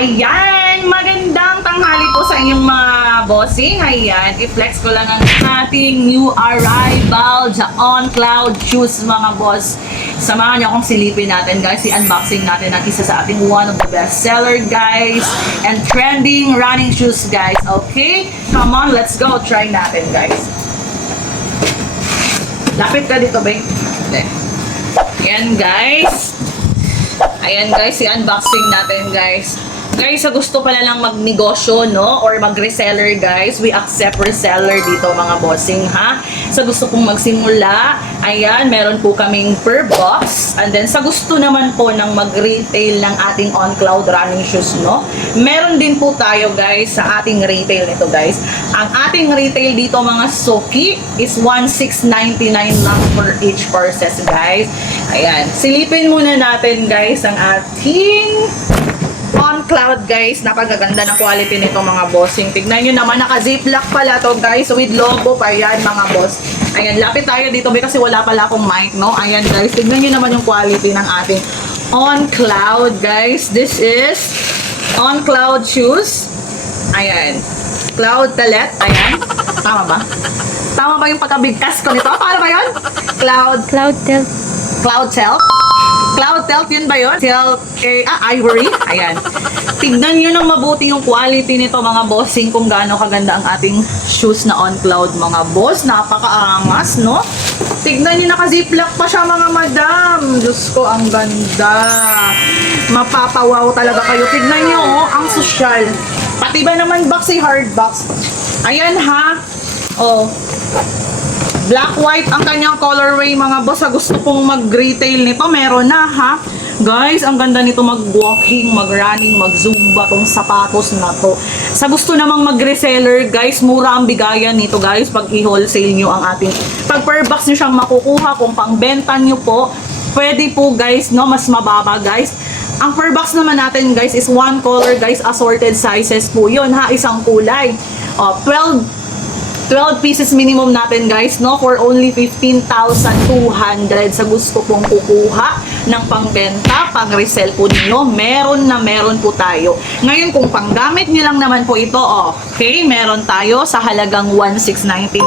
Ayan, magandang tanghali po sa inyong mga bossing. Ayan, i-flex ko lang ang ating new arrival sa On Cloud Shoes mga boss. Samahan niyo akong silipin natin guys, i-unboxing natin ang isa sa ating one of the best seller guys and trending running shoes guys. Okay, come on, let's go. Try natin guys. Lapit ka dito ba? Ayan guys. Ayan guys, i-unboxing natin guys. Guys, sa gusto pala lang magnegosyo, no? Or mag-reseller, guys. We accept reseller dito, mga bossing, ha? Sa gusto pong magsimula, ayan, meron po kaming per box. And then, sa gusto naman po ng mag-retail ng ating on-cloud running shoes, no? Meron din po tayo, guys, sa ating retail nito, guys. Ang ating retail dito, mga Suki, is 1,699 lang per each purchase, guys. Ayan. Silipin muna natin, guys, ang ating On Cloud guys, napagaganda ng quality nito mga bossing. Tignan nyo naman, naka-ziplock pala to guys with logo pa yan mga boss. Ayan, lapit tayo dito kasi wala pala akong mic, no? Ayan guys, tignan nyo naman yung quality ng ating On Cloud guys. This is On Cloud shoes. Ayan, Cloud Talet. Ayan, tama ba? Tama ba yung pagkabigkas ko nito? Paano ba yun? Cloud Telt. Cloud Telt, yun ba yun? Telt, Ivory. Ayan. Tignan nyo ng mabuti yung quality nito mga bossing kung gaano kaganda ang ating shoes na On Cloud mga boss. Napakaangas, no? Tignan nyo, naka-ziplock pa siya mga madam. Diyos ko, ang ganda. Mapapawaw talaga kayo. Tignan nyo, oh, ang sosyal. Pati ba naman box, hard box. Ayan ha. Oh. Black white ang kanyang colorway mga boss. Sa gusto pong mag-retail nito, meron na ha. Guys, ang ganda nito mag-walking, mag-running, mag-zumba tong sapatos na to. Sa gusto namang mag-reseller, guys, mura ang bigayan nito guys pag i-wholesale nyo ang ating. Pag per box nyo siyang makukuha, kung pangbenta nyo po, pwede po guys, no, mas mababa guys. Ang per box naman natin guys is one color guys, assorted sizes po yun ha, isang kulay. 12 pieces minimum natin guys, no, for only 15,200 sa gusto pong kukuha ng pangbenta, pang-resell po ninyo, meron po tayo. Ngayon kung panggamit nyo lang naman po ito, okay, meron tayo sa halagang 1,699.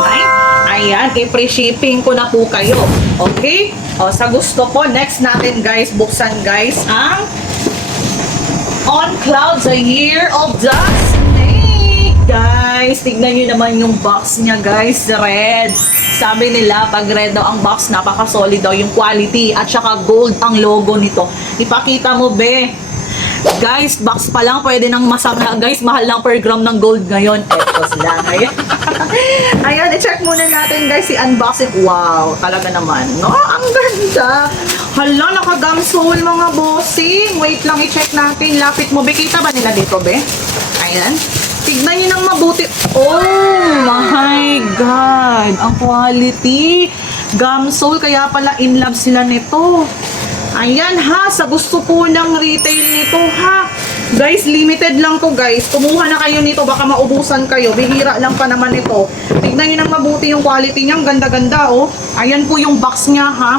Ayan, i-free shipping ko na po kayo. Okay? Sa gusto po, next natin guys, buksan guys ang On Cloud, the Year of the Snake. Guys, tignan nyo naman yung box niya guys, red. Sabi nila, pag red daw ang box, napaka-solid daw yung quality. At saka gold ang logo nito. Ipakita mo, be. Guys, box pa lang, pwede nang masama. Guys, mahal lang per gram ng gold ngayon. Etos lang. Ayan. Ayan, i-check muna natin guys, si unboxing. Wow, talaga naman. No, ang ganda. Hala, naka-gum sole mga bossing. Wait lang, i-check natin. Lapit mo, be. Kita ba nila dito, be? Ayan. Tignan nyo ng mabuti. Oh my God. Ang quality. Gum sole. Kaya pala in love sila nito. Ayan ha. Sa gusto po ng retail nito ha. Guys, limited lang to guys. Kumuha na kayo nito. Baka maubusan kayo. Bihira lang pa naman ito. Tignan nyo ng mabuti yung quality niya. Ang ganda-ganda oh. Ayan po yung box niya ha.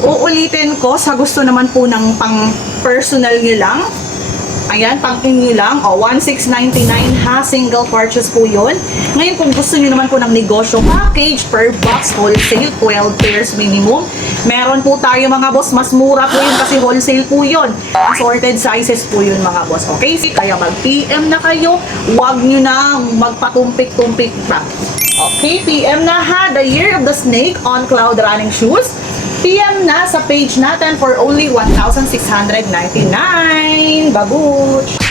Uulitin ko. Sa gusto naman po ng pang personal nyo lang. Ayan, pang-in nyo lang. 1,699 ha. Single purchase po yun. Ngayon, kung gusto nyo naman po ng negosyo package per box, wholesale, 12 pairs minimum. Meron po tayo mga boss. Mas mura po yun kasi wholesale po yun. Assorted sizes po yun mga boss. Okay? Kaya mag-PM na kayo. Huwag nyo na magpatumpik-tumpik pa. Okay, PM na ha. The Year of the Snake On Cloud Running Shoes. PM na sa page natin for only 1,699. Babuch!